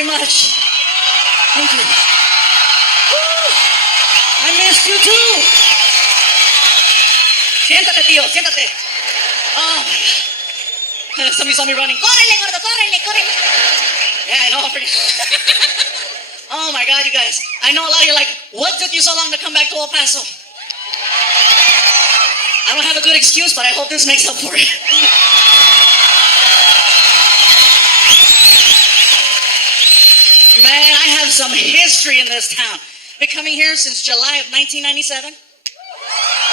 very much. Thank you. Woo! I missed you too. Siéntate, tío, siéntate. Oh my God. Somebody saw me running. Córrele, gordo, córrele, córrele. Yeah, I know. Oh my God, you guys. I know a lot of you are like, what took you so long to come back to El Paso? I don't have a good excuse, but I hope this makes up for it. Man, I have some history in this town. Been coming here since July of 1997.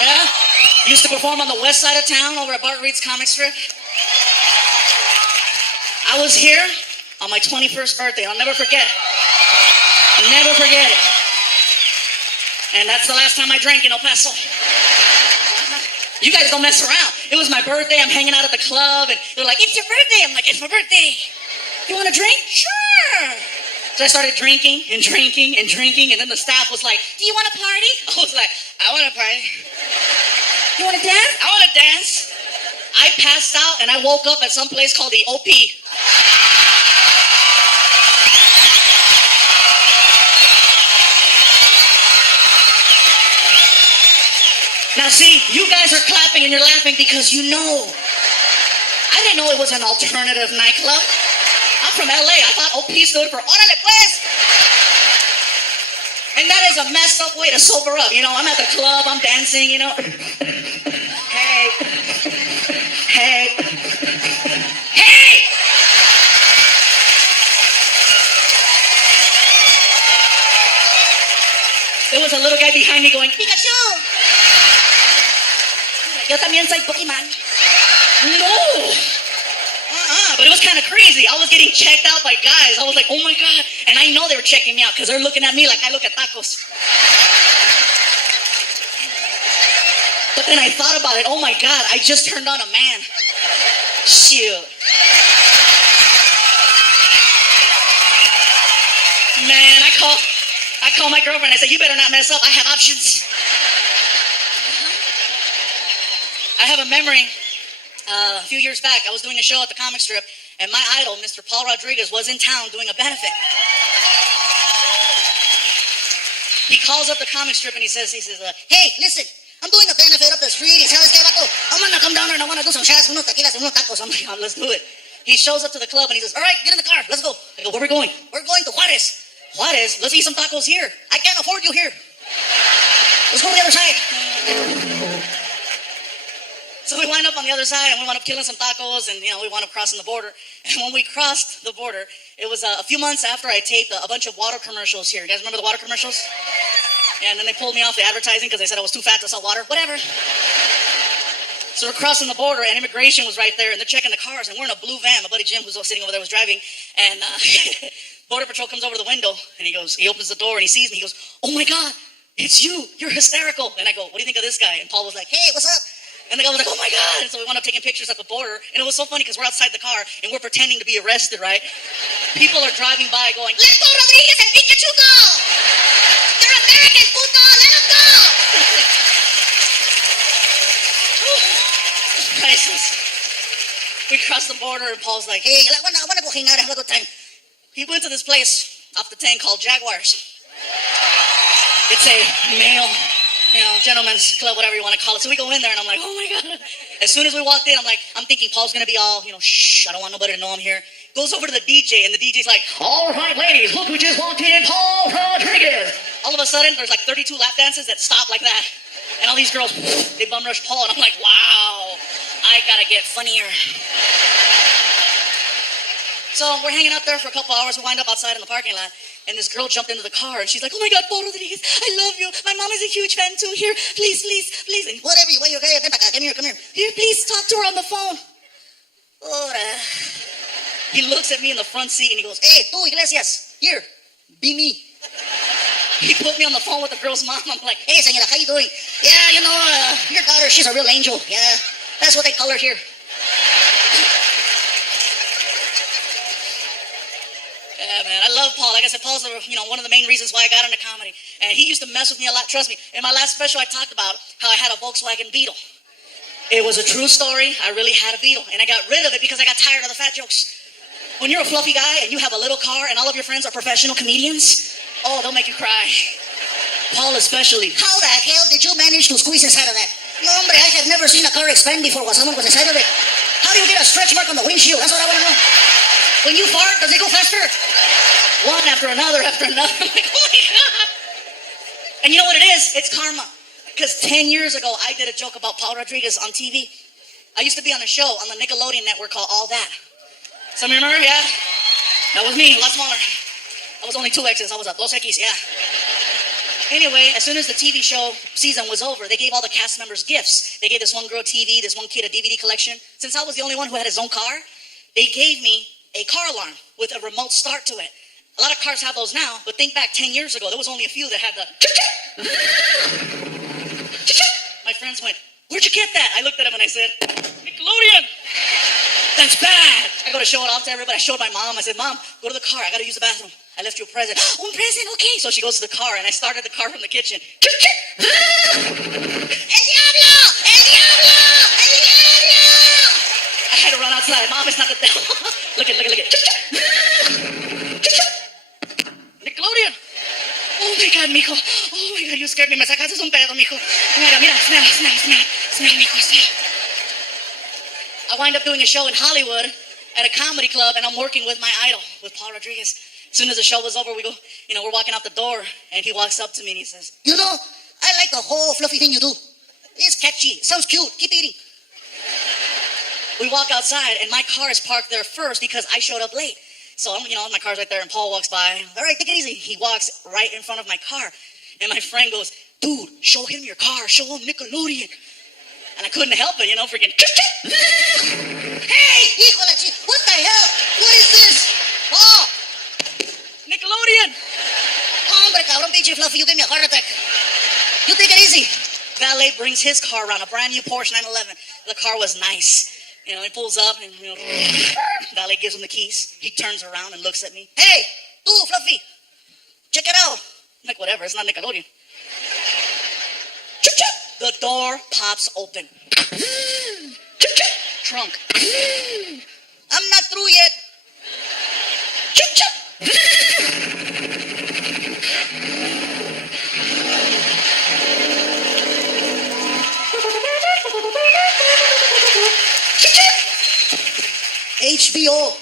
Yeah? Used to perform on the west side of town over at Bart Reed's comic strip. I was here on my 21st birthday. I'll never forget it. Never forget it. And that's the last time I drank in El Paso. You guys don't mess around. It was my birthday. I'm hanging out at the club, and they're like, it's your birthday. I'm like, it's my birthday. You want a drink? Sure. So I started drinking and drinking and drinking, and then the staff was like, do you want a party? I was like, I want a party. You want to dance? I want to dance. I passed out, and I woke up at some place called the OP. Now see, you guys are clapping and you're laughing because you know. I didn't know it was an alternative nightclub. I'm from LA. I thought OP stood for Órale Pues. And that is a messed up way to sober up. You know, I'm at the club, I'm dancing, you know. Hey. Hey. Hey! There was a little guy behind me going, Pikachu! Yo también soy Pokemon. No. But it was kind of crazy. I was getting checked out by guys. I was like, oh my God. And I know they were checking me out because they're looking at me like I look at tacos. But then I thought about it. Oh my God, I just turned on a man. Shoot. Man, I call my girlfriend. I said, you better not mess up. I have options. I have a memory. A few years back, I was doing a show at the comic strip, and my idol, Mr. Paul Rodriguez, was in town doing a benefit. He calls up the comic strip and he says, hey, listen, I'm doing a benefit up the street. He says, I'm gonna come down there and I wanna do some shots, unos tequilas, unos tacos. I'm like, oh, let's do it. He shows up to the club and he says, all right, get in the car, let's go. I go, where are we going? We're going to Juarez. Juarez? Let's eat some tacos here. I can't afford you here. Let's go to the other side. So we wind up on the other side and we wound up killing some tacos and, you know, we wound up crossing the border. And when we crossed the border, it was a few months after I taped a bunch of water commercials here. You guys remember the water commercials? Yeah, and then they pulled me off the advertising because they said I was too fat to sell water. Whatever. So we're crossing the border and immigration was right there and they're checking the cars and we're in a blue van. My buddy Jim, who's sitting over there, was driving. And Border Patrol comes over to the window and he opens the door and he sees me. He goes, oh my God, it's you. You're hysterical. And I go, what do you think of this guy? And Paul was like, hey, what's up? And the guy was like, oh my God. And so we wound up taking pictures at the border. And it was so funny because we're outside the car and we're pretending to be arrested, right? People are driving by going, let Paul Rodriguez and Pikachu go! They're American, puto! Let them go! It's priceless. We crossed the border and Paul's like, hey, I want to go hang out and have a good time. He went to this place off the 10 called Jaguars. It's a male, gentleman's club, whatever you want to call it. So we go in there and I'm like, oh my God. As soon as we walked in, I'm thinking Paul's going to be all, shh, I don't want nobody to know I'm here. Goes over to the DJ and the DJ's like, all right, ladies, look who just walked in, Paul Rodriguez. All of a sudden, there's like 32 lap dances that stop like that. And all these girls, they bum rush Paul. And I'm like, wow, I got to get funnier. So we're hanging out there for a couple hours. We wind up outside in the parking lot. And this girl jumped into the car and she's like, oh my God, Paul Rodriguez, I love you. My mom is a huge fan too. Here, please, please, please. And whatever you want, come here. Here, please talk to her on the phone. Ora. He looks at me in the front seat and he goes, hey, tú, Iglesias, here, be me. He put me on the phone with the girl's mom. I'm like, hey, señora, how you doing? Yeah, your daughter, she's a real angel. Yeah, that's what they call her here. Yeah, man, I love Paul. Like I said, Paul's one of the main reasons why I got into comedy. And he used to mess with me a lot. Trust me, in my last special, I talked about how I had a Volkswagen Beetle. It was a true story. I really had a Beetle. And I got rid of it because I got tired of the fat jokes. When you're a fluffy guy and you have a little car and all of your friends are professional comedians, oh, they'll make you cry. Paul especially. How the hell did you manage to squeeze inside of that? No, hombre, I have never seen a car expand before while someone was inside of it. How do you get a stretch mark on the windshield? That's what I want to know. When you fart, does it go faster? One after another after another. I'm like, oh my God. And you know what it is? It's karma. Because 10 years ago, I did a joke about Paul Rodriguez on TV. I used to be on a show on the Nickelodeon network called All That. Some of you remember? Yeah? That was me, a lot smaller. I was only 2 X's. I was a 2 X, yeah. Anyway, as soon as the TV show season was over, they gave all the cast members gifts. They gave this one girl TV, this one kid a DVD collection. Since I was the only one who had his own car, they gave me a car alarm with a remote start to it. A lot of cars have those now, but think back 10 years ago, there was only a few that had the... My friends went, where'd you get that? I looked at him and I said, Nickelodeon. That's bad. I go to show it off to everybody. I showed my mom. I said, Mom, go to the car. I got to use the bathroom. I left you a present. Oh, a present? Okay. So she goes to the car and I started the car from the kitchen. El diablo! El diablo! El diablo! I had to run outside. Mom, it's not the devil. Look at. Nickelodeon. Oh my God, mijo. Oh my God, you scared me. Me sacaste un pedo, mijo. Mira, smell, mijo, smell. I wind up doing a show in Hollywood at a comedy club, and I'm working with my idol, with Paul Rodriguez. As soon as the show was over, we're walking out the door, and he walks up to me and he says, You know, I like the whole fluffy thing you do. It's catchy. Sounds cute. Keep eating. We walk outside, and my car is parked there first because I showed up late. So, my car's right there, and Paul walks by. All right, take it easy. He walks right in front of my car, and my friend goes, Dude, show him your car. Show him Nickelodeon. And I couldn't help it, freaking. Hey, hijo de chi, what the hell? What is this? Oh, Nickelodeon. Hombre, cabrón, pinche fluffy, you gave me a heart attack. You take it easy. Valet brings his car around, a brand new Porsche 911. The car was nice. He pulls up and, Valet gives him the keys. He turns around and looks at me. Hey, tú, fluffy, check it out. I'm like, whatever, it's not Nickelodeon. The door pops open. Trunk. I'm not through yet. HBO.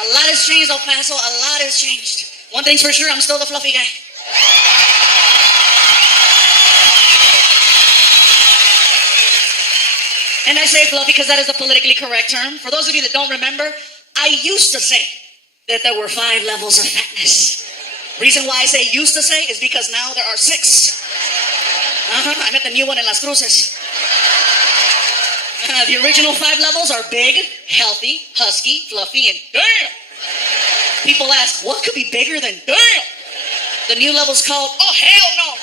A lot has changed, El Paso. A lot has changed. One thing's for sure, I'm still the fluffy guy. And I say fluffy because that is the politically correct term. For those of you that don't remember, I used to say that there were 5 levels of fatness. Reason why I say used to say is because now there are 6. I met the new one in Las Cruces. The original 5 levels are big, healthy, husky, fluffy, and damn. People ask, what could be bigger than damn? The new level's called, oh, hell no.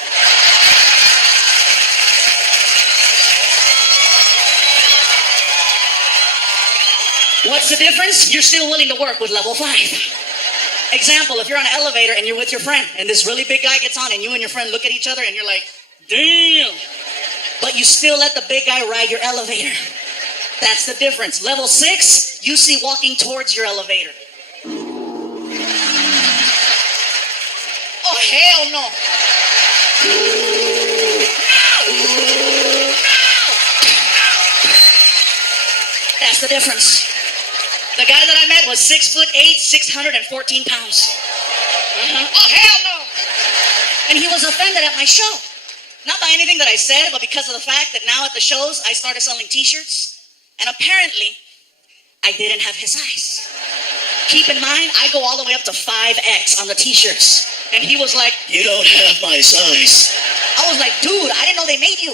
What's the difference? You're still willing to work with level 5. Example, if you're on an elevator and you're with your friend and this really big guy gets on and you and your friend look at each other and you're like, damn. But you still let the big guy ride your elevator. That's the difference. Level 6, you see walking towards your elevator. Oh, hell no. No. That's the difference. The guy that I met was 6'8", 614 pounds. Oh, hell no. And he was offended at my show. Not by anything that I said, but because of the fact that now at the shows, I started selling t-shirts. And apparently, I didn't have his size. Keep in mind, I go all the way up to 5X on the t-shirts. And he was like, you don't have my size. I was like, dude, I didn't know they made you.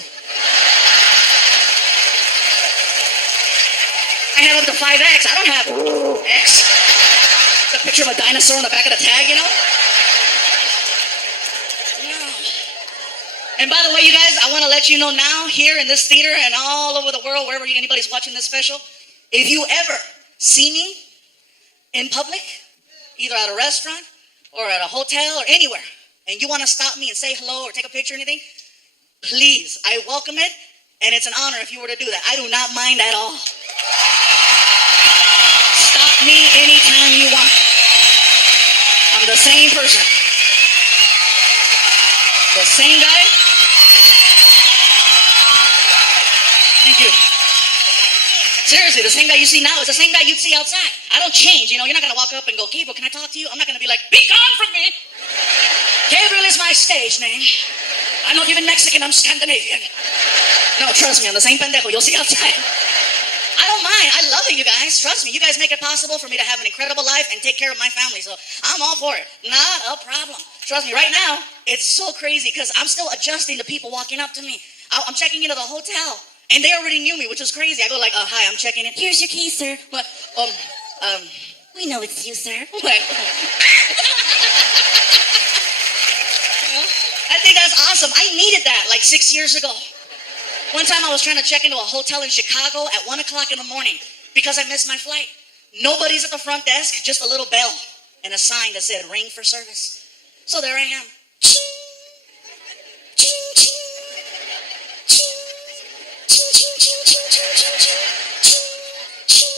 I have up to 5X. I don't have X. It's a picture of a dinosaur on the back of the tag, No. And by the way, you guys, I want to let you know now, here in this theater and all over the world, wherever anybody's watching this special, if you ever see me in public, either at a restaurant or at a hotel or anywhere, and you want to stop me and say hello or take a picture or anything, please, I welcome it, and it's an honor if you were to do that. I do not mind at all. Stop me anytime you want. I'm the same person. The same guy. Thank you. Seriously, the same guy you see now is the same guy you'd see outside. I don't change, you know. You're not going to walk up and go, Gabriel, can I talk to you? I'm not going to be like, be gone from me. Gabriel is my stage name. I'm not even Mexican, I'm Scandinavian. No, trust me, I'm the same pendejo you'll see outside. I don't mind. I love it, you guys. Trust me, you guys make it possible for me to have an incredible life and take care of my family. So I'm all for it. Not a problem. Trust me, right now, it's so crazy because I'm still adjusting to people walking up to me. I'm checking into the hotel, and they already knew me, which was crazy. I go like, hi, I'm checking in. Here's your key, sir. What? We know it's you, sir. What? I think that's awesome. I needed that like 6 years ago. One time I was trying to check into a hotel in Chicago at 1 o'clock in the morning because I missed my flight. Nobody's at the front desk, just a little bell and a sign that said ring for service. So there I am. Ching, ching, ching, ching, ching, ching, ching, ching, ching, ching, ching,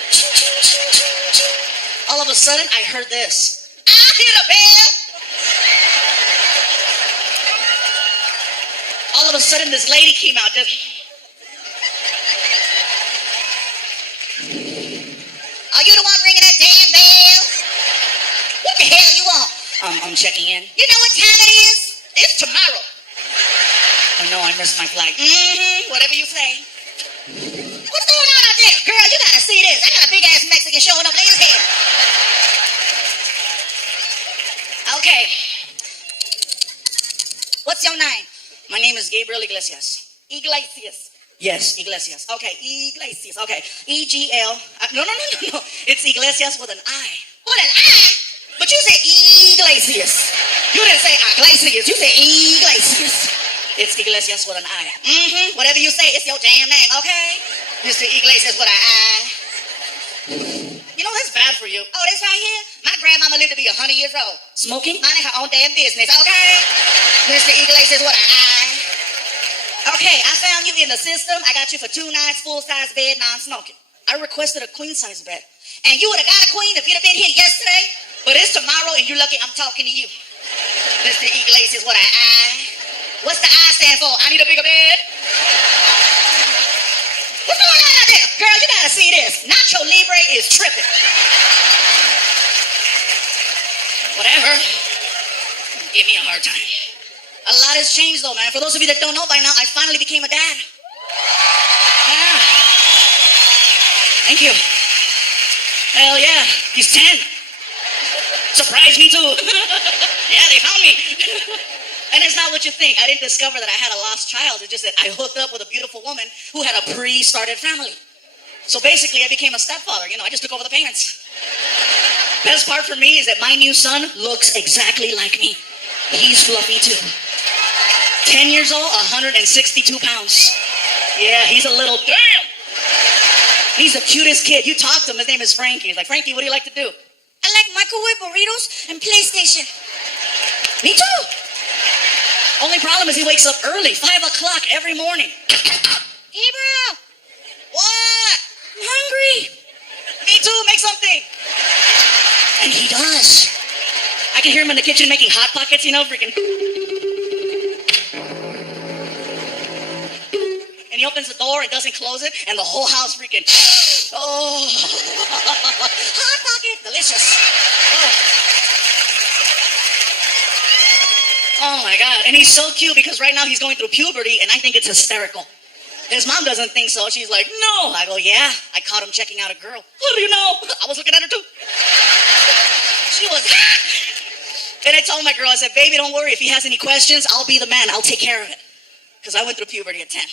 ching, ching, ching. All of a sudden I heard this. I hit a bell. All of a sudden, this lady came out. Just, are you the one ringing that damn bell? What the hell you want? I'm checking in. You know what time it is? It's tomorrow. Oh no, I missed my flight. Whatever you say. What's going on out there? Girl, you gotta see this. I got a big ass Mexican showing up. Lay his head. Okay. What's your name? My name is Gabriel Iglesias. Iglesias. Yes, Iglesias. Okay, Iglesias. Okay, E-G-L. No. It's Iglesias with an I. With an I? But you said Iglesias. You didn't say Iglesias. You said Iglesias. It's Iglesias with an I. Whatever you say, it's your damn name, okay? Mr. Iglesias with an I. You know, that's bad for you. Oh, this right here? My grandmama lived to be 100 years old. Smoking? Minding her own damn business, okay? Mr. Iglesias with an I. Okay, I found you in the system. I got you for 2 nights, full-size bed, non-smoking. I requested a queen-size bed. And you would have got a queen if you'd have been here yesterday. But it's tomorrow, and you're lucky I'm talking to you. Mr. Iglesias with an I. What's the I stand for? I need a bigger bed. What's going on out there? Girl, you gotta see this. Nacho Libre is tripping. Whatever. Give me a hard time. A lot has changed though, man. For those of you that don't know by now, I finally became a dad. Yeah. Thank you. Hell yeah. He's 10. Surprised me too. Yeah, they found me. And it's not what you think. I didn't discover that I had a lost child. It's just that I hooked up with a beautiful woman who had a pre-started family. So basically, I became a stepfather. You know, I just took over the payments. Best part for me is that my new son looks exactly like me. He's fluffy too. 10 years old, 162 pounds. Yeah, he's a little, damn. He's the cutest kid. You talk to him, his name is Frankie. He's like, Frankie, what do you like to do? I like microwave burritos and PlayStation. Me too. Only problem is he wakes up early, 5 o'clock every morning. Gabriel. What? I'm hungry. Me too, make something. And he does. I can hear him in the kitchen making Hot Pockets, you know, freaking. And he opens the door and doesn't close it, and the whole house freaking, oh, Hot Pocket, delicious. Oh my God, and he's so cute because right now he's going through puberty, and I think it's hysterical. His mom doesn't think so. She's like, no. I go, yeah, I caught him checking out a girl. What do you know? I was looking at her too. She was hot. And I told my girl, I said, baby, don't worry. If he has any questions, I'll be the man. I'll take care of it. Because I went through puberty at 10.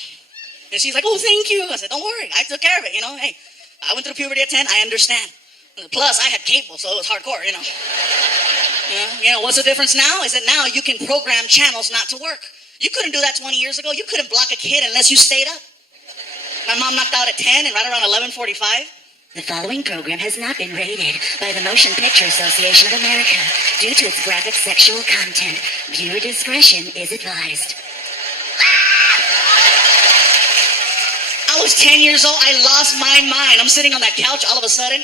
And she's like, oh, thank you. I said, don't worry. I took care of it, you know. Hey, I went through puberty at 10. I understand. Plus, I had cable, so it was hardcore, you know. You know, what's the difference now? Is that now you can program channels not to work. You couldn't do that 20 years ago. You couldn't block a kid unless you stayed up. My mom knocked out at 10 and right around 11:45, The following program has not been rated by the Motion Picture Association of America due to its graphic sexual content. Viewer discretion is advised. I was 10 years old. I lost my mind. I'm sitting on that couch all of a sudden.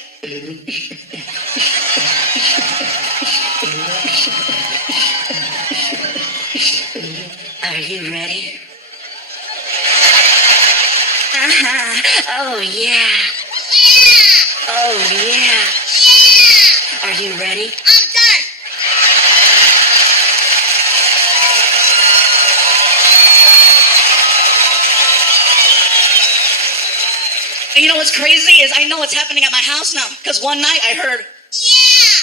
Are you ready? Oh, yeah. Oh, yeah. Are you ready? I'm done. And you know what's crazy is I know what's happening at my house now. Because one night I heard, Yeah.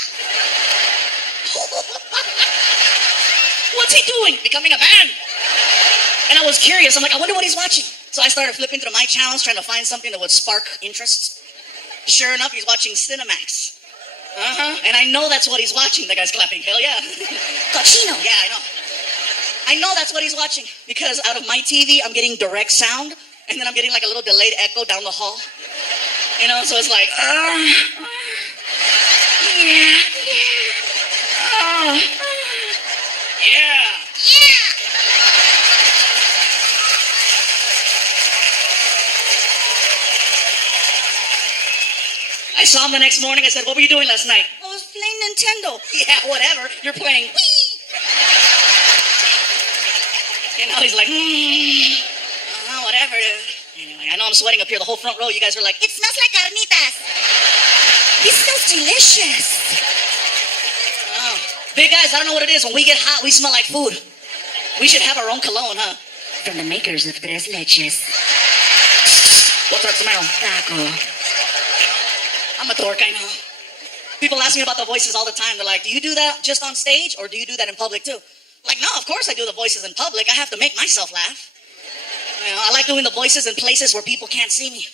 what's he doing? Becoming a man. And I was curious. I'm like, I wonder what he's watching. So I started flipping through my channels trying to find something that would spark interest. Sure enough, he's watching Cinemax. And I know that's what he's watching. The guy's clapping. Hell yeah. Cochino. Yeah, I know. I know that's what he's watching. Because out of my TV, I'm getting direct sound. And then I'm getting like a little delayed echo down the hall. You know, so it's like, Yeah. yeah. Yeah. I saw him the next morning. I said, what were you doing last night? I was playing Nintendo. Yeah, whatever. You're playing Wii. You know, he's like, whatever. Anyway, I know I'm sweating up here. The whole front row, you guys are like, It smells like carnitas. It smells delicious. oh. Big guys, I don't know what it is. When we get hot, we smell like food. We should have our own cologne, huh? From the makers of Tres Leches. What's that smell? Taco. I'm a dork, I know. People ask me about the voices all the time. They're like, do you do that just on stage or do you do that in public too? Like, no, of course I do the voices in public. I have to make myself laugh. You know, I like doing the voices in places where people can't see me.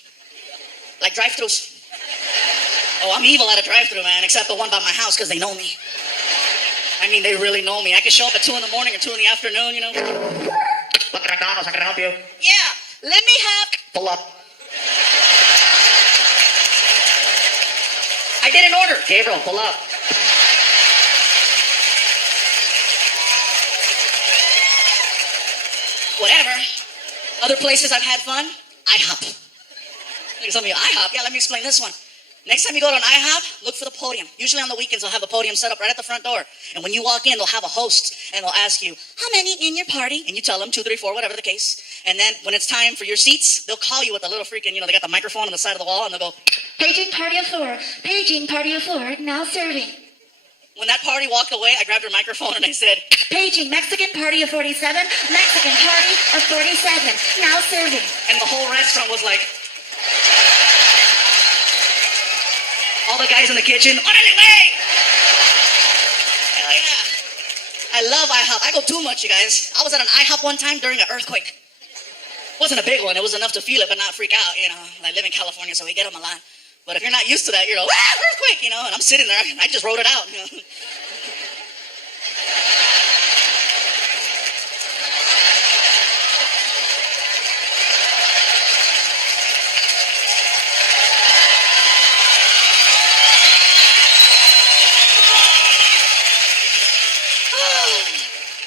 Like drive-thrus. Oh, I'm evil at a drive-thru, man, except the one by my house because they know me. I mean, they really know me. I can show up at 2 in the morning or 2 in the afternoon, you know. Look, McDonald's, I can help you. Yeah, let me have... Pull up. I did an order. Gabriel, pull up. Whatever. Other places I've had fun, IHOP. Like some of you, IHOP? Yeah, let me explain this one. Next time you go to an IHOP, look for the podium. Usually on the weekends, they'll have the podium set up right at the front door. And when you walk in, they'll have a host, and they'll ask you, how many in your party? And you tell them 2, 3, 4, whatever the case. And then when it's time for your seats, they'll call you with a little freaking, they got the microphone on the side of the wall, and they'll go, Paging party of 4. Paging party of 4. Now serving. when that party walked away, I grabbed her microphone and I said, Paging Mexican party of 47. Mexican party of 47. Now serving. and the whole restaurant was like, all the guys in the kitchen, órale, way! Hell yeah. I love IHOP. I go too much, you guys. I was at an IHOP one time during an earthquake. Wasn't a big one. It was enough to feel it, but not freak out, I live in California, so we get them a lot. But if you're not used to that, you're like, earthquake, and I'm sitting there. I just wrote it out,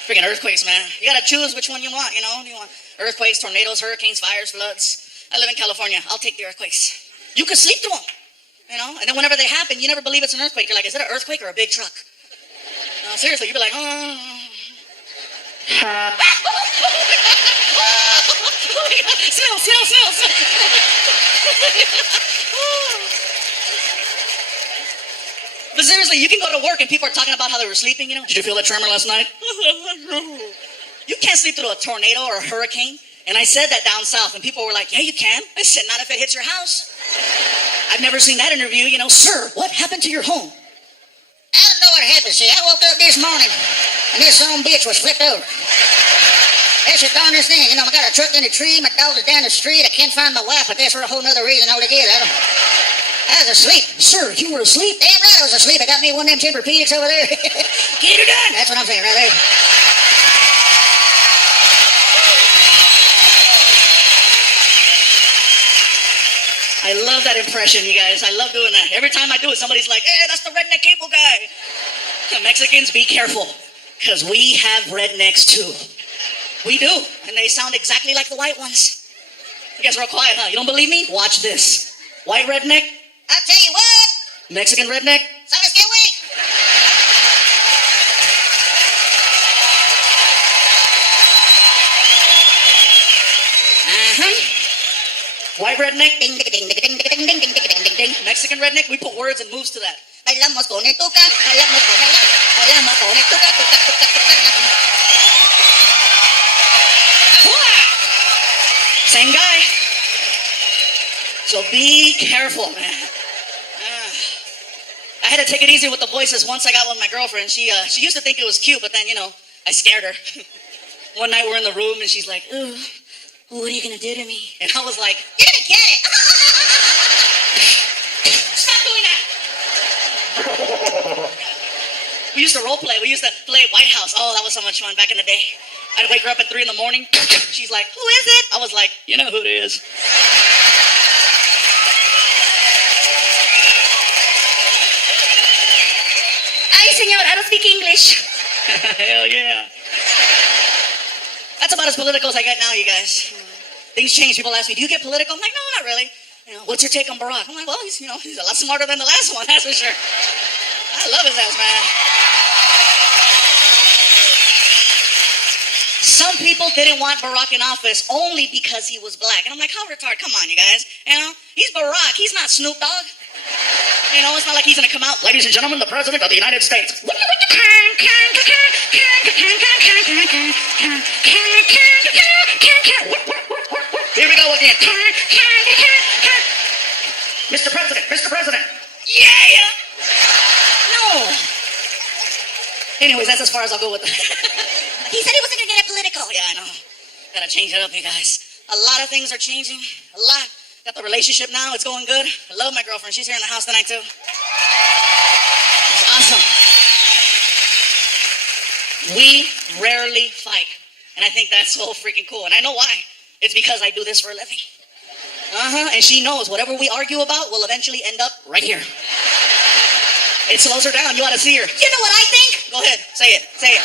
Freaking earthquakes, man. You gotta choose which one you want, Do you want earthquakes, tornadoes, hurricanes, fires, floods? I live in California. I'll take the earthquakes. You can sleep through them, And then whenever they happen, you never believe it's an earthquake. You're like, is it an earthquake or a big truck? Seriously, you'd be like, Smell. But seriously, you can go to work and people are talking about how they were sleeping, Did you feel that tremor last night? You can't sleep through a tornado or a hurricane. And I said that down south, and people were like, yeah, you can. I said, not if it hits your house. I've never seen that interview, Sir, what happened to your home? I don't know what happened. See, I woke up this morning, and this son bitch was flipped over. That's the darndest thing. I got a truck in the tree, my dog is down the street, I can't find my wife, but that's for a whole nother reason altogether. I was asleep. Sir, you were asleep? Damn right I was asleep. I got me one of them Tempur-Pedics over there. Get her done. That's what I'm saying right there. I love that impression, you guys. I love doing that. Every time I do it, somebody's like, hey, that's the redneck cable guy. Mexicans, be careful, because we have rednecks too. We do, and they sound exactly like the white ones. You guys are all quiet, huh? You don't believe me? Watch this. White redneck, I'll tell you what. Mexican redneck. Sabes qué, güey? White redneck, Ding, ding, ding, ding, ding, ding, ding, ding, ding, ding, ding. Mexican redneck, we put words and moves to that. Bailamos con el tuca, bailamos con el tuca, tuca, tuca, tuca. Same guy. So be careful, man. I had to take it easy with the voices once I got with my girlfriend. She used to think it was cute, but then, I scared her. One night we're in the room and she's like, ooh, what are you going to do to me? And I was like, You're gonna get it. stop doing that. We used to role play. We used to play White House. Oh, that was so much fun back in the day. I'd wake her up at 3 a.m. She's like, who is it? I was like, you know who it is. Ay, señor, I don't speak English. Hell yeah. That's about as political as I get now, you guys. Things change. People ask me, do you get political? I'm like, no, not really. What's your take on Barack? I'm like, well, he's a lot smarter than the last one, that's for sure. I love his ass, man. Some people didn't want Barack in office only because he was black. And I'm like, how retarded? Come on, you guys. He's Barack. He's not Snoop Dogg. It's not like he's going to come out, ladies and gentlemen, the President of the United States. Here we go again. Mr. President, Mr. President. Yeah! No. Anyways, that's as far as I'll go with it. He said he wasn't gonna get it political. Yeah, I know. Gotta change it up, you guys. A lot of things are changing. A lot. Got the relationship now. It's going good. I love my girlfriend. She's here in the house tonight, too. It's awesome. We rarely fight. And I think that's so freaking cool. And I know why. It's because I do this for a living. And she knows whatever we argue about will eventually end up right here. It slows her down. You ought to see her. You know what I think? Go ahead. Say it. Say it.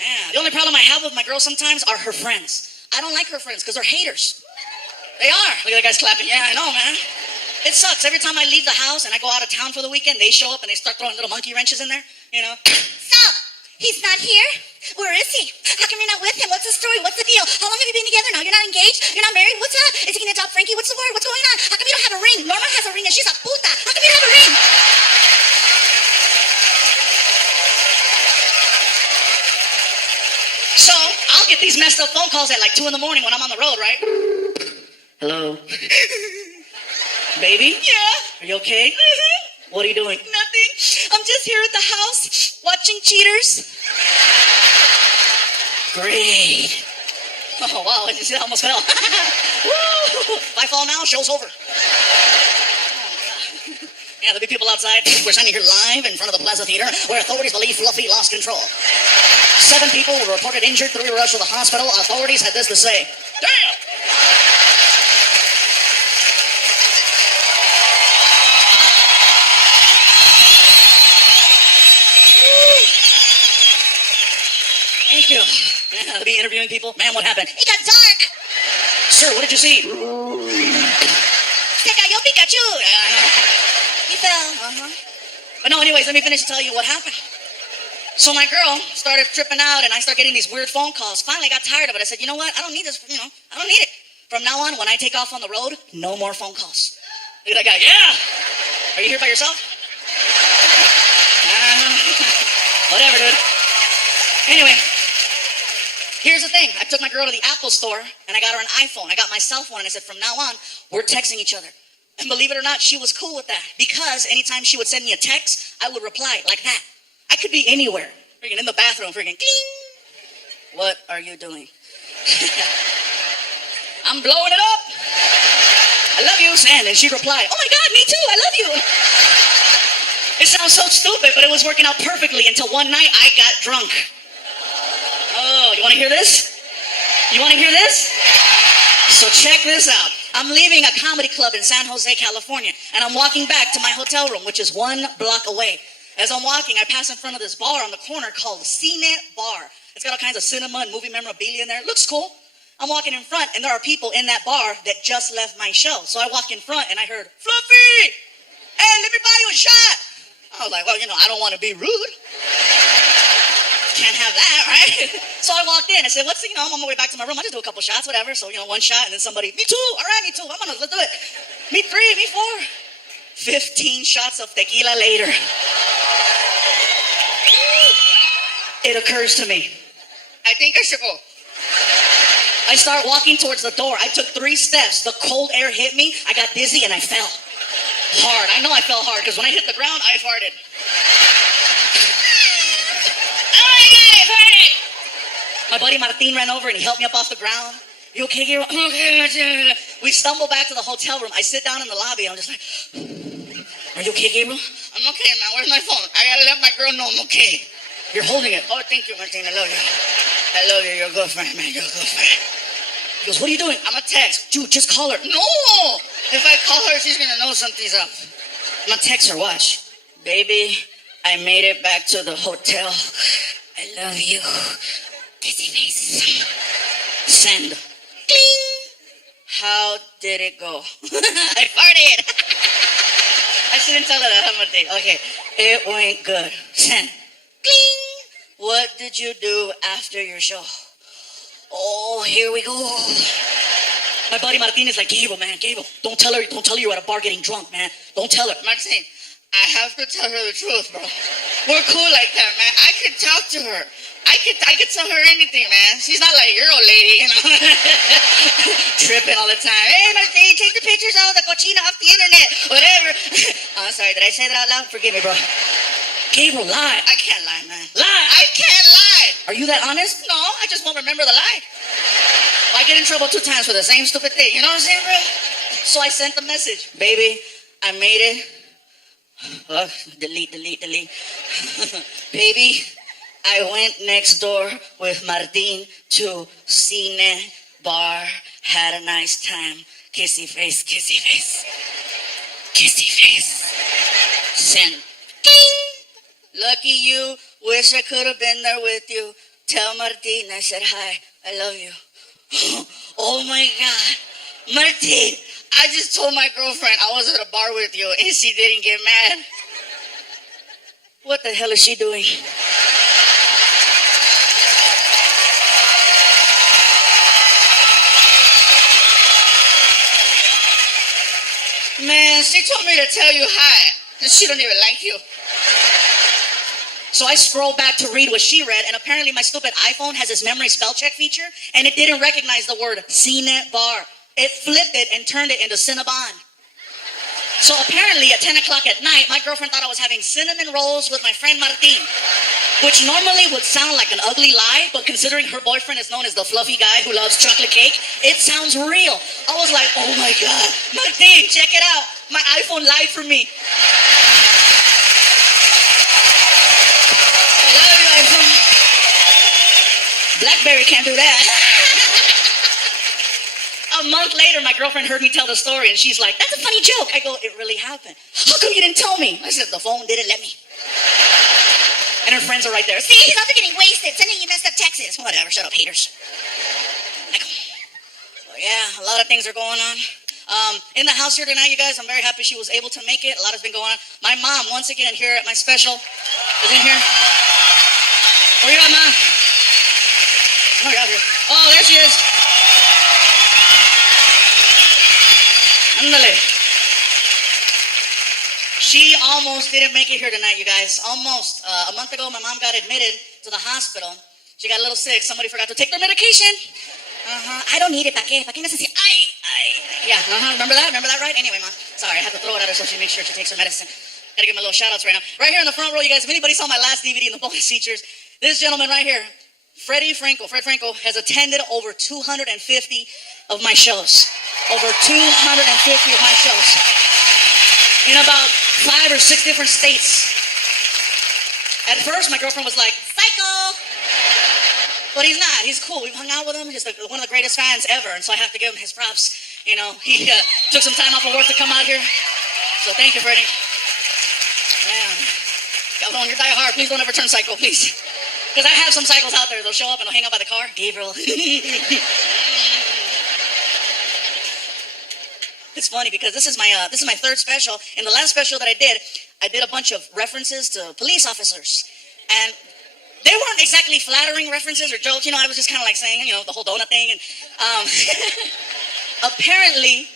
Yeah. The only problem I have with my girl sometimes are her friends. I don't like her friends because they're haters. They are. Look at that guy's clapping. Yeah, I know, man. It sucks. Every time I leave the house and I go out of town for the weekend, they show up and they start throwing little monkey wrenches in there, So, he's not here? Where is he? How come you're not with him? What's the story? What's the deal? How long have you been together now? You're not engaged? You're not married? What's up? Is he gonna adopt Frankie? What's the word? What's going on? How come you don't have a ring? Norma has a ring and she's a puta. How come you don't have a ring? So, I'll get these messed up phone calls at like 2 a.m. when I'm on the road, right? Hello? Baby? Yeah. Are you okay? What are you doing? Nothing. I'm just here at the house watching Cheaters. Great. Oh, wow. Did you see that? I almost fell. Woo! If I fall now, show's over. Yeah, there'll be people outside. We're standing here live in front of the Plaza Theater where authorities believe Fluffy lost control. 7 people were reported injured, 3 were rushed to the hospital. Authorities had this to say. Damn! Thank you. Yeah, I'll be interviewing people. Ma'am, what happened? It got dark. Sir, what did you see? Se cayó Pikachu. He fell. But no, anyways, let me finish to tell you what happened. So my girl started tripping out and I started getting these weird phone calls. Finally, I got tired of it. I said, you know what? I don't need this. I don't need it. From now on, when I take off on the road, no more phone calls. Look at that guy. Yeah. Are you here by yourself? Whatever, dude. Anyway, here's the thing. I took my girl to the Apple store and I got her an iPhone. I got my cell phone and I said, from now on, we're texting each other. And believe it or not, she was cool with that. Because anytime she would send me a text, I would reply like that. I could be anywhere. Freaking in the bathroom, freaking ding. What are you doing? I'm blowing it up. I love you, Sand. And she replied, oh my God, me too. I love you. It sounds so stupid, but it was working out perfectly until one night I got drunk. Oh, you want to hear this? You want to hear this? So check this out. I'm leaving a comedy club in San Jose, California, and I'm walking back to my hotel room, which is 1 block away. As I'm walking, I pass in front of this bar on the corner called Cine Bar. It's got all kinds of cinema and movie memorabilia in there. It looks cool. I'm walking in front, and there are people in that bar that just left my show. So I walk in front, and I heard, Fluffy! Hey, let me buy you a shot! I was like, well, I don't want to be rude. Can't have that, right? So I walked in. I said, I'm on my way back to my room. I'll just do a couple shots, whatever. So, 1 shot, and then somebody, me too. All right, me too. Let's do it. Me 3, me 4. 15 shots of tequila later. It occurs to me, I think I should go. I start walking towards the door. I took 3 steps. The cold air hit me. I got dizzy and I fell hard. I know I fell hard because when I hit the ground, I farted. Oh my God, I farted. My buddy Martin ran over and he helped me up off the ground. You okay, Gabriel? Okay. We stumble back to the hotel room. I sit down in the lobby. I'm just like, are you okay, Gabriel? I'm okay, man. Where's my phone? I gotta let my girl know I'm okay. You're holding it. Oh, thank you, Martin. I love you. I love you. You're a good friend, man. You're a good friend. He goes, what are you doing? I'm gonna text. Dude, just call her. No! If I call her, she's gonna know something's up. I'm gonna text her. Watch. Baby, I made it back to the hotel. I love you. Kissy face. Send. Cling. How did it go? I farted. I shouldn't tell her that. I'm gonna okay. It went good. Send. Cling. What did you do after your show? Oh, here we go. My buddy Martin is like, Gabriel, don't tell her you're at a bar getting drunk, man. Don't tell her. Martin, I have to tell her the truth, bro. We're cool like that, man. I could talk to her. I could tell her anything, man. She's not like your old lady, tripping all the time. Hey, Martin, take the pictures of the cochina off the internet, whatever. I'm sorry, did I say that out loud? Forgive me, bro. Gabriel, lie. I can't lie, man. Lie. I can't lie. Are you that honest? No, I just won't remember the lie. I get in trouble 2 times for the same stupid thing. You know what I'm saying, bro? So I sent the message. Baby, I made it. Oh, delete. Baby, I went next door with Martin to Cine Bar. Had a nice time. Kissy face, kissy face. Kissy face. Send. Lucky you, wish I could have been there with you. Tell Martin I said hi, I love you. Oh my God. Martin, I just told my girlfriend I was at a bar with you and she didn't get mad. What the hell is she doing? Man, she told me to tell you hi. She don't even like you. So I scrolled back to read what she read, and apparently my stupid iPhone has this memory spell check feature, and it didn't recognize the word Cine Bar. It flipped it and turned it into Cinnabon. So apparently at 10 o'clock at night, my girlfriend thought I was having cinnamon rolls with my friend Martin, which normally would sound like an ugly lie, but considering her boyfriend is known as the fluffy guy who loves chocolate cake, it sounds real. I was like, oh my God, Martin, check it out. My iPhone lied for me. BlackBerry can't do that. A month later, my girlfriend heard me tell the story, and she's like, that's a funny joke. I go, it really happened. How come you didn't tell me? I said, the phone didn't let me. And her friends are right there. See, he's out there getting wasted, sending you messed up texts. Whatever, shut up, haters. Well, yeah, a lot of things are going on. In the house here tonight, you guys, I'm very happy she was able to make it. A lot has been going on. My mom, once again, here at my special, is in here. Where you at, Mom? Oh, you're out here. Oh, there she is. Andale. She almost didn't make it here tonight, you guys. Almost. A month ago, my mom got admitted to the hospital. She got a little sick. Somebody forgot to take their medication. I don't need it. ¿Pa qué? ¿Pa qué necesito? Yeah, Remember that? Remember that, right? Anyway, Mom. Sorry, I have to throw it at her so she makes sure she takes her medicine. Gotta give my little shout outs right now. Right here in the front row, you guys, if anybody saw my last DVD in the bonus features, this gentleman right here, Fred Franco, has attended over 250 of my shows. Over 250 of my shows. In about 5 or 6 different states. At first, my girlfriend was like, psycho. But he's not. He's cool. We've hung out with him. He's one of the greatest fans ever, and so I have to give him his props. You know, he took some time off of work to come out here. So thank you, Freddie. Man. Cabrón, you're die hard. Please don't ever turn psycho, please. Because I have some psychos out there. They'll show up and they'll hang out by the car. Gabriel. It's funny because this is my third special. In the last special that I did a bunch of references to police officers. And they weren't exactly flattering references or jokes. You know, I was just kind of like saying, you know, the whole donut thing. And apparently,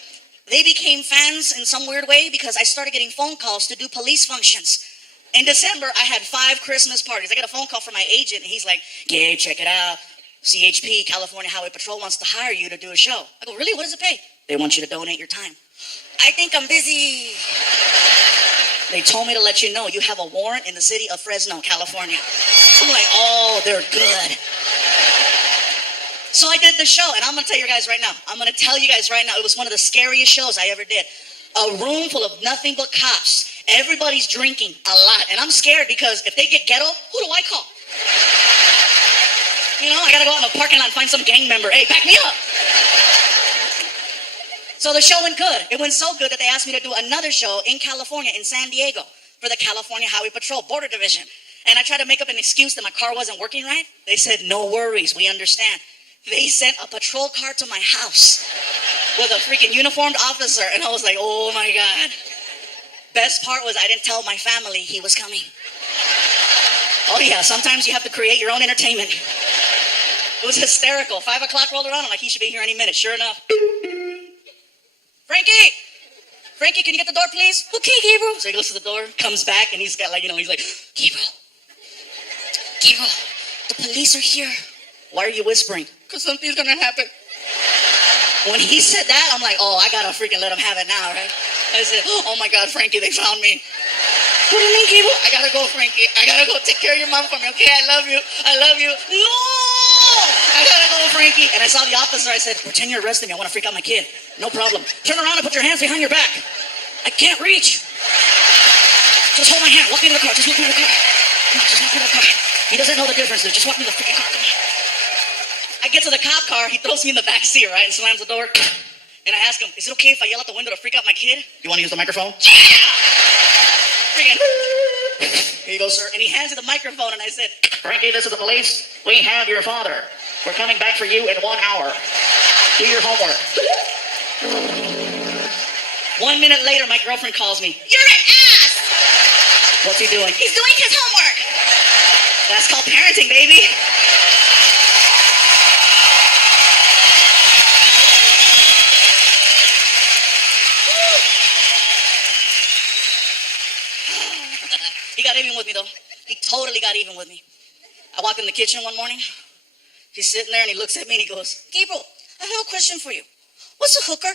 they became fans in some weird way because I started getting phone calls to do police functions. In December, I had 5 Christmas parties. I got a phone call from my agent, and he's like, Gabe, check it out. CHP, California Highway Patrol, wants to hire you to do a show. I go, really? What does it pay? They want you to donate your time. I think I'm busy. They told me to let you know you have a warrant in the city of Fresno, California. I'm like, oh, they're good. So I did the show, and I'm going to tell you guys right now. It was one of the scariest shows I ever did. A room full of nothing but cops. Everybody's drinking a lot. And I'm scared because if they get ghetto, who do I call? You know, I got to go out in the parking lot and find some gang member. Hey, back me up. So the show went good. It went so good that they asked me to do another show in California, in San Diego, for the California Highway Patrol Border Division. And I tried to make up an excuse that my car wasn't working right. They said, no worries, we understand. They sent a patrol car to my house with a freaking uniformed officer. And I was like, oh my God. Best part was I didn't tell my family he was coming. Oh yeah, sometimes you have to create your own entertainment. It was hysterical. 5 o'clock rolled around. I'm like, he should be here any minute. Sure enough. Frankie, can you get the door, please? Okay, Gabriel. So he goes to the door, comes back, and he's got like, you know, he's like, Gabriel, the police are here. Why are you whispering? Because something's gonna happen. When he said that, I'm like, oh, I gotta freaking let him have it now, right? I said, oh my God, Frankie, they found me. What do you mean, Gabriel? I gotta go, Frankie. I gotta go take care of your mom for me, okay? I love you. No! I gotta go, Frankie. And I saw the officer. I said, pretend you're arresting me. I want to freak out my kid. No problem. Turn around and put your hands behind your back. I can't reach. Just hold my hand. Walk me to the car. Just walk me to the car. Come on, just walk me to the car. He doesn't know the difference. Just walk me to the freaking car. Come on. I get to the cop car. He throws me in the back seat, right, and slams the door. And I ask him, is it okay if I yell out the window to freak out my kid? You want to use the microphone? Yeah! Freaking. Here you go, sir. And he hands me the microphone, and I said, Frankie, this is the police. We have your father. We're coming back for you in 1 hour. Do your homework. 1 minute later, my girlfriend calls me. You're an ass! What's he doing? He's doing his homework. That's called parenting, baby. He got even with me, though. He totally got even with me. I walked in the kitchen one morning. He's sitting there, and he looks at me, and he goes, Gabriel, I have a question for you. What's a hooker?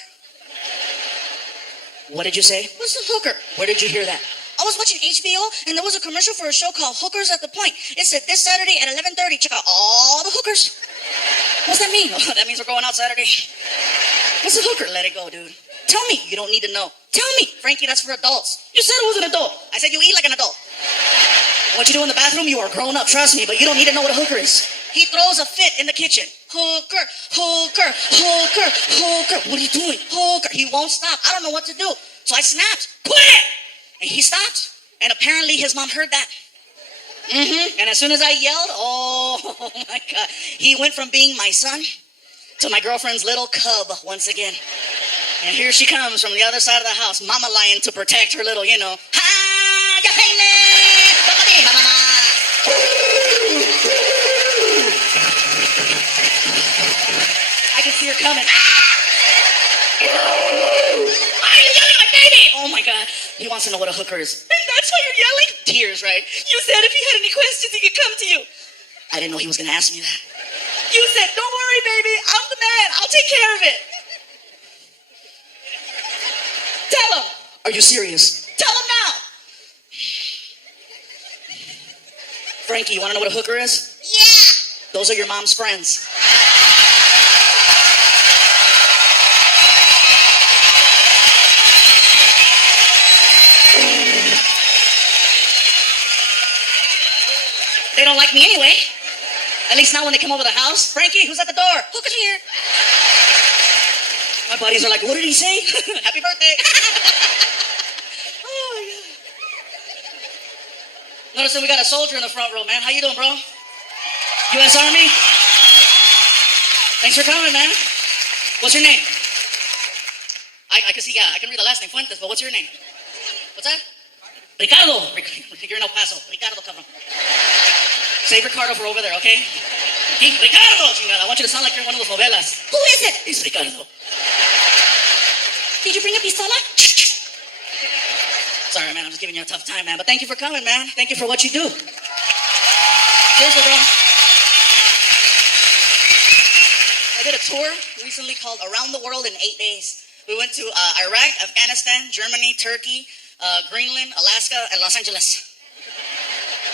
What did you say? What's a hooker? Where did you hear that? I was watching HBO, and there was a commercial for a show called Hookers at the Point. It said, this Saturday at 11:30, check out all the hookers. What's that mean? Oh, that means we're going out Saturday. What's a hooker? Let it go, dude. Tell me. You don't need to know. Tell me. Frankie, that's for adults. You said it was an adult. I said you eat like an adult. What you do in the bathroom, you are grown up, trust me, but you don't need to know what a hooker is. He throws a fit in the kitchen. Hooker. What are you doing? Hooker. He won't stop. I don't know what to do. So I snapped. Quit it! And he stopped. And apparently his mom heard that. And as soon as I yelled, oh my God. He went from being my son to my girlfriend's little cub once again. And here she comes from the other side of the house, mama lion to protect her little, you know. I can see her coming. Why are you yelling like baby? Oh my God. He wants to know what a hooker is. And that's why you're yelling? Tears, right? You said if he had any questions, he could come to you. I didn't know he was going to ask me that. You said, don't worry, baby. I'm the man. I'll take care of it. Tell him. Are you serious? Tell him now. Frankie, you want to know what a hooker is? Yeah. Those are your mom's friends. They don't like me anyway. At least now when they come over the house, Frankie, who's at the door? Hookers are here. My buddies are like, what did he say? Happy birthday. Oh, my God. Notice that we got a soldier in the front row, man. How you doing, bro? U.S. Army? Thanks for coming, man. What's your name? I can see, yeah, I can read the last name, Fuentes, but what's your name? What's that? Ricardo. You're in El Paso. Ricardo, cabrón. Say Ricardo for over there, okay? Ricardo, chingada. I want you to sound like you're in one of those novelas. Who is it? It's Ricardo. Did you bring a pistola? Sorry, man, I'm just giving you a tough time, man. But thank you for coming, man. Thank you for what you do. Seriously, bro. I did a tour recently called Around the World in 8 days. We went to Iraq, Afghanistan, Germany, Turkey, Greenland, Alaska, and Los Angeles.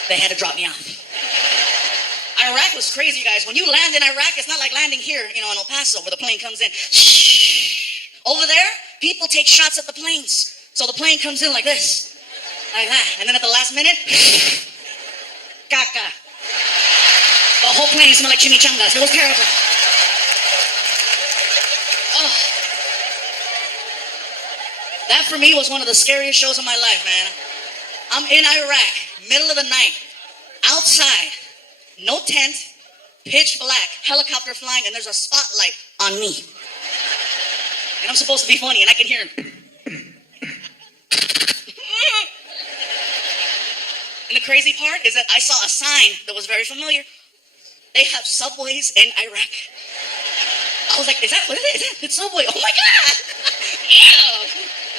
They had to drop me off. Iraq was crazy, you guys. When you land in Iraq, it's not like landing here, in El Paso, where the plane comes in. Over there, people take shots at the planes. So the plane comes in like this. Like that. And then at the last minute, caca. The whole plane smelled like chimichangas. It was terrible. Oh. That for me was one of the scariest shows of my life, man. I'm in Iraq, middle of the night, outside, no tent, pitch black, helicopter flying, and there's a spotlight on me. And I'm supposed to be funny, and I can hear him. And the crazy part is that I saw a sign that was very familiar. They have subways in Iraq. I was like, what is it? It's Subway. Oh my God! Ew.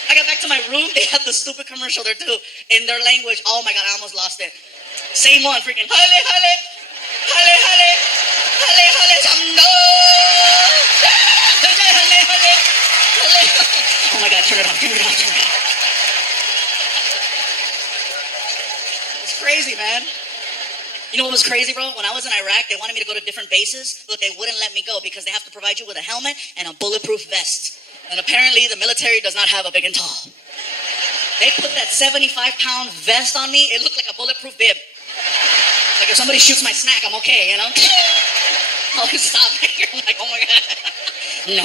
I got back to my room, they had the stupid commercial there too, in their language. Oh my God, I almost lost it. Same one, freaking, hale, hale, hale, hale, hale, hale, samno. Hale, hale, hale, hale. Oh my God, turn it off, turn it off, turn it off. It's crazy, man. You know what was crazy, bro? When I was in Iraq, they wanted me to go to different bases, but they wouldn't let me go because they have to provide you with a helmet and a bulletproof vest. And apparently the military does not have a big and tall. They put that 75-pound vest on me. It looked like a bulletproof bib. Like if somebody shoots my snack, I'm okay, I'll stop. I'm like, oh my God. No.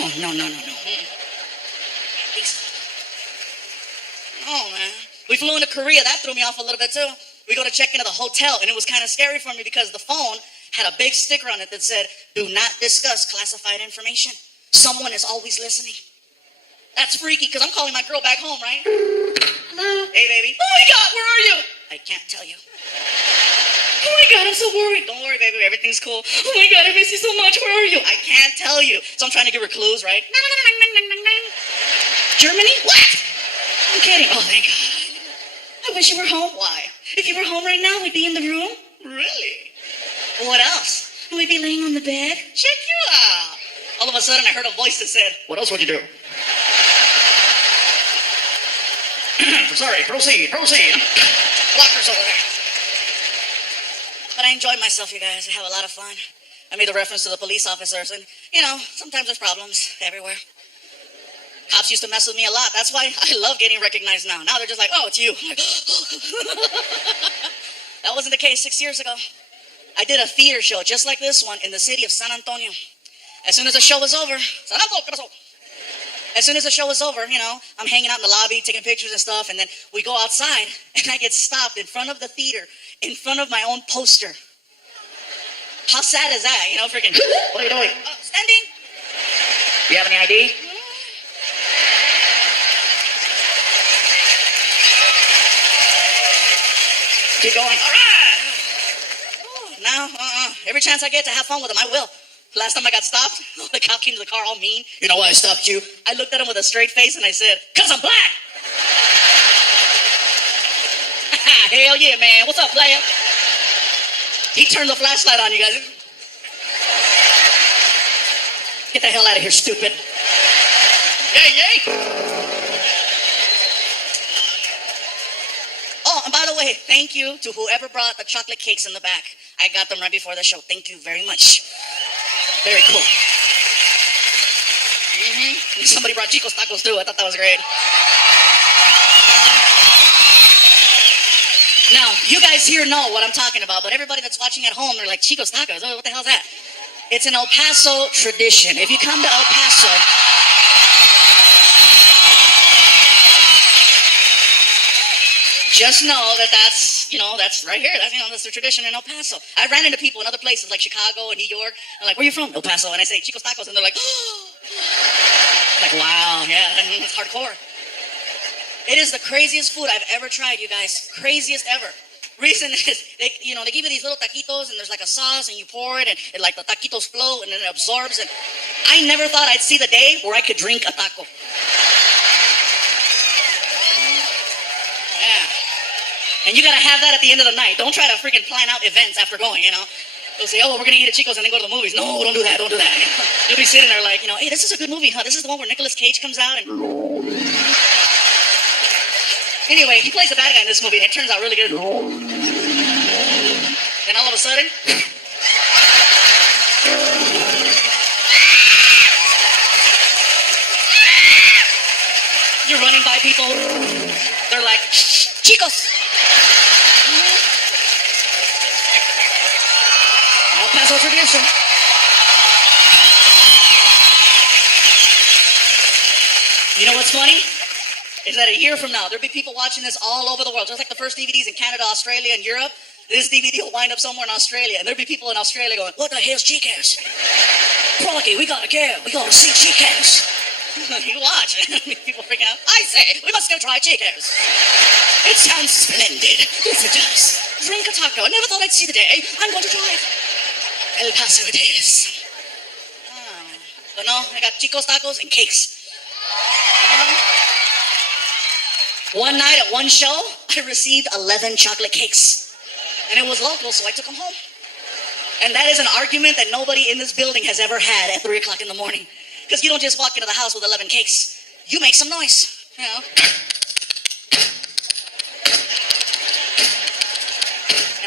Oh, man. We flew into Korea. That threw me off a little bit, too. We go to check into the hotel, and it was kind of scary for me because the phone had a big sticker on it that said, do not discuss classified information. Someone is always listening. That's freaky because I'm calling my girl back home, right? Hello? Hey, baby. Oh, my God, where are you? I can't tell you. Oh, my God, I'm so worried. Don't worry, baby. Everything's cool. Oh, my God, I miss you so much. Where are you? I can't tell you. So I'm trying to give her clues, right? Germany? What? I'm kidding. Oh, thank God. I wish you were home. Why? If you were home right now, we'd be in the room. Really? What else? We'd be laying on the bed. Check you out. All of a sudden, I heard a voice that said, what else would you do? Sorry, proceed. Blockers over there. But I enjoyed myself, you guys. I have a lot of fun. I made a reference to the police officers, and, sometimes there's problems everywhere. Cops used to mess with me a lot. That's why I love getting recognized now. Now they're just like, oh, it's you. I'm like, That wasn't the case 6 years ago. I did a theater show just like this one in the city of San Antonio. As soon as the show was over, I'm hanging out in the lobby, taking pictures and stuff, and then we go outside, and I get stopped in front of the theater, in front of my own poster. How sad is that? Freaking, what are you doing? Standing. Do you have any ID? Keep going. All right. Now, every chance I get to have fun with them, I will. Last time I got stopped, the cop came to the car all mean. You know why I stopped you? I looked at him with a straight face and I said, 'cause I'm black. Hell yeah, man. What's up, player? He turned the flashlight on, you guys. Get the hell out of here, stupid. Yay. Oh, and by the way, thank you to whoever brought the chocolate cakes in the back. I got them right before the show. Thank you very much. Very cool. Somebody brought Chico's tacos too. I thought that was great. Now, you guys here know what I'm talking about, but everybody that's watching at home, they're like, Chico's Tacos, oh, what the hell's that? It's an El Paso tradition. If you come to El Paso, just know that that's right here. That's the tradition in El Paso. I ran into people in other places like Chicago and New York. I'm like, where are you from? El Paso. And I say, Chico's Tacos. And they're like, oh. Like, wow, yeah, it's hardcore. It is the craziest food I've ever tried, you guys. Craziest ever. Reason is, they give you these little taquitos and there's like a sauce and you pour it and like the taquitos float and then it absorbs. And I never thought I'd see the day where I could drink a taco. Yeah. And you gotta have that at the end of the night. Don't try to freaking plan out events after going, They'll say, oh, we're gonna eat at Chico's and then go to the movies. No, don't do that. You'll be sitting there like, hey, this is a good movie, huh? This is the one where Nicolas Cage comes out and... Anyway, he plays the bad guy in this movie and it turns out really good. Then all of a sudden... You're running by people. They're like, Chicos. El Paso tradition. You know what's funny? Is that a year from now, there'll be people watching this all over the world. Just like the first DVDs in Canada, Australia, and Europe, this DVD will wind up somewhere in Australia. And there'll be people in Australia going, what the hell's Chico's? Froggy, we gotta go. We gotta see Chico's. You watch. People freaking out. I say, we must go try Chico's. It sounds splendid. Yes, it does. Drink a taco. I never thought I'd see the day. I'm going to try it. El Paso it is. But no, I got Chico's tacos and cakes. One night at one show, I received 11 chocolate cakes. And it was local, so I took them home. And that is an argument that nobody in this building has ever had at 3 o'clock in the morning. Because you don't just walk into the house with 11 cakes. You make some noise, And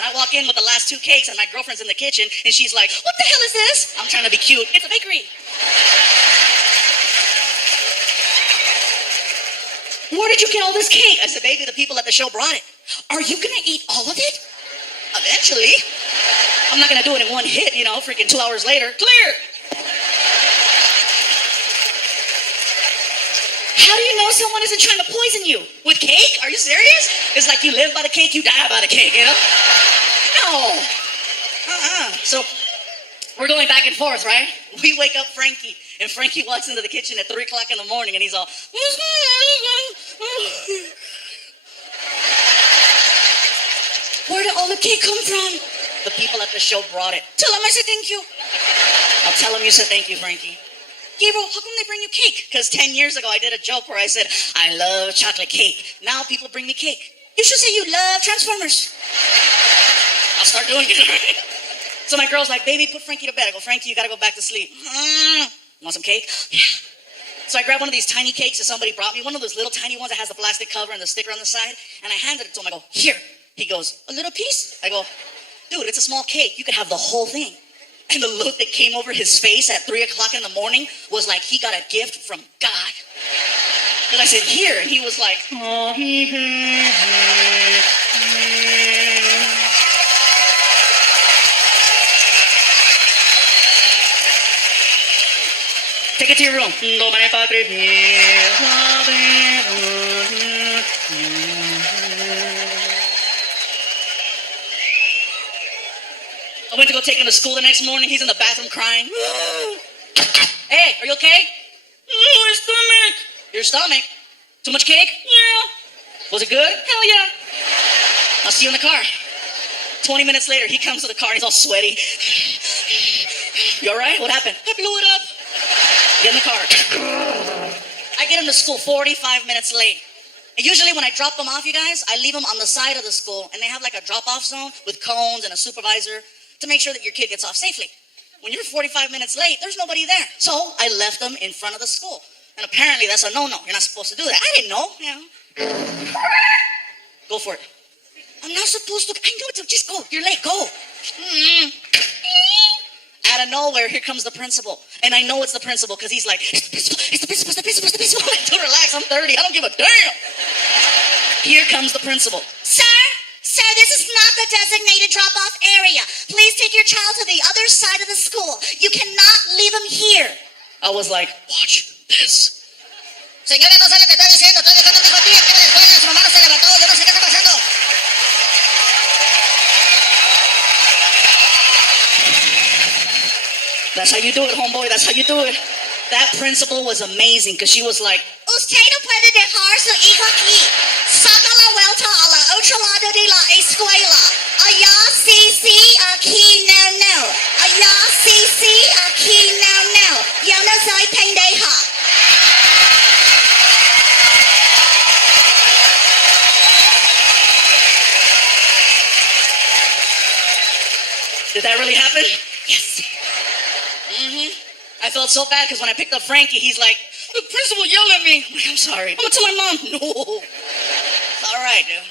I walk in with the last 2 cakes, and my girlfriend's in the kitchen, and she's like, what the hell is this? I'm trying to be cute. It's a bakery. Where did you get all this cake? I said, baby, the people at the show brought it. Are you going to eat all of it? Eventually. I'm not going to do it in one hit, freaking 2 hours later. Clear. How do you know someone isn't trying to poison you? With cake? Are you serious? It's like you live by the cake, you die by the cake, No. So, we're going back and forth, right? We wake up Frankie, and Frankie walks into the kitchen at 3 o'clock in the morning, and he's all... Where did all the cake come from? The people at the show brought it. Tell them I said thank you. I'll tell them you said thank you, Frankie. Gabriel, how come they bring you cake? Because 10 years ago, I did a joke where I said, I love chocolate cake. Now people bring me cake. You should say you love Transformers. I'll start doing it, right? So my girl's like, baby, put Frankie to bed. I go, Frankie, you got to go back to sleep. Want some cake? Yeah. So I grabbed one of these tiny cakes that somebody brought me, one of those little tiny ones that has the plastic cover and the sticker on the side, and I handed it to him. I go, here. He goes, a little piece? I go, dude, it's a small cake. You could have the whole thing. And the look that came over his face at 3 o'clock in the morning was like he got a gift from God. And I said, here. And he was like, oh. Take it to your room. I went to go take him to school the next morning. He's in the bathroom crying. Hey, are you okay? My stomach. Your stomach? Too much cake? Yeah. Was it good? Hell yeah. I'll see you in the car. 20 minutes later, he comes to the car and he's all sweaty. You all right? What happened? I blew it up. Get in the car. I get him to school 45 minutes late. And usually when I drop them off, you guys, I leave them on the side of the school, and they have like a drop-off zone with cones and a supervisor to make sure that your kid gets off safely. When you're 45 minutes late, there's nobody there. So I left them in front of the school. And apparently that's a no-no. You're not supposed to do that. I didn't know. Go for it. I'm not supposed to. I know it. Just go. You're late. Go. Out of nowhere, here comes the principal. And I know it's the principal because he's like, it's the principal, it's the principal, it's the principal, it's the principal. I'm like, dude, relax, I'm 30. I don't give a damn. Here comes the principal. Sir, drop-off area. Please take your child to the other side of the school. You cannot leave him here. I was like, watch this. Señora, no sabe lo que está diciendo. Estoy dejando a mi hijo aquí en la escuela. Su mamá no se levantó. Yo no sé qué está pasando. That's how you do it, homeboy. That's how you do it. That principal was amazing because she was like, Usted no puede dejar su hijo aquí. Saca la vuelta a la otro lado de la escuela. Allá sí, sí, aquí no. Allá sí, sí, aquí no. Yo no soy pendeja. did that really happen? Yes. I felt so bad because when I picked up Frankie, he's like, the principal yelled at me. I'm like, I'm sorry. I'm going to tell my mom. No. It's all right, dude.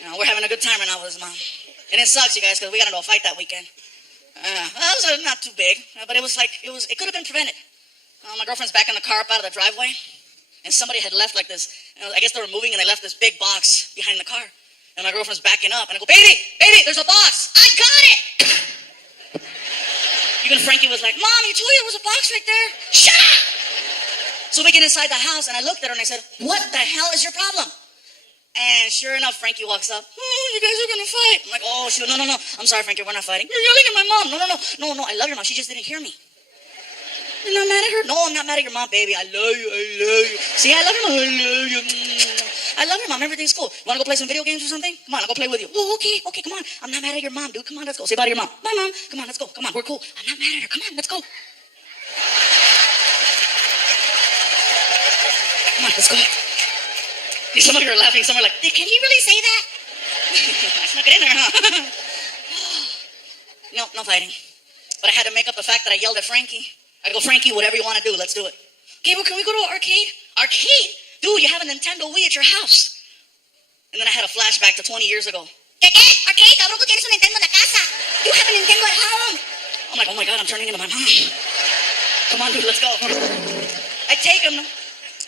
You know, we're having a good time right now with his mom. And it sucks, you guys, because we got into a fight that weekend. That was not too big, but it was like, it could have been prevented. My girlfriend's backing the car up out of the driveway, and somebody had left like this. I guess they were moving, and they left this big box behind the car. And my girlfriend's backing up, and I go, baby, there's a box. I got it. Even Frankie was like, Mom, you told you there was a box right there. Shut up! So we get inside the house, and I looked at her, and I said, what the hell is your problem? And sure enough, Frankie walks up. You guys are going to fight. I'm like, oh, shoot, no. I'm sorry, Frankie, we're not fighting. You're yelling at my mom. No, I love your mom. She just didn't hear me. You're not mad at her? No, I'm not mad at your mom, baby. I love you. See, I love your mom. I love you. I love your mom. Everything's cool. You want to go play some video games or something? Come on, I'll go play with you. Oh, okay, come on. I'm not mad at your mom, dude. Come on, let's go. Say bye to your mom. Bye, Mom. Come on, let's go. Come on, we're cool. I'm not mad at her. Come on, let's go. Come on, let's go. Some of you are laughing. Some are like, can he really say that? I snuck it in there, huh? No fighting. But I had to make up the fact that I yelled at Frankie. I go, Frankie, whatever you want to do, let's do it. Gabriel, can we go to an arcade? Arcade? Dude, you have a Nintendo Wii at your house. And then I had a flashback to 20 years ago. ¿Qué? Arcade, cabrón, tú tienes un Nintendo en la casa. You have a Nintendo at home. I'm like, oh my God, I'm turning into my mom. Come on, dude, let's go. I take him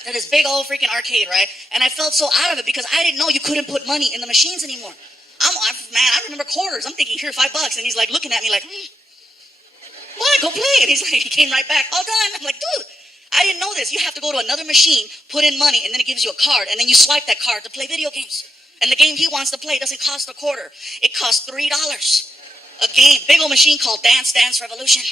to this big old freaking arcade, right? And I felt so out of it because I didn't know you couldn't put money in the machines anymore. I remember quarters. I'm thinking, here, $5. And he's like looking at me like, what? Go play. And he's like, he came right back. All done. I'm like, dude, I didn't know this. You have to go to another machine, put in money, and then it gives you a card. And then you swipe that card to play video games. And the game he wants to play doesn't cost a quarter. It costs $3. A game, big old machine called Dance Dance Revolution.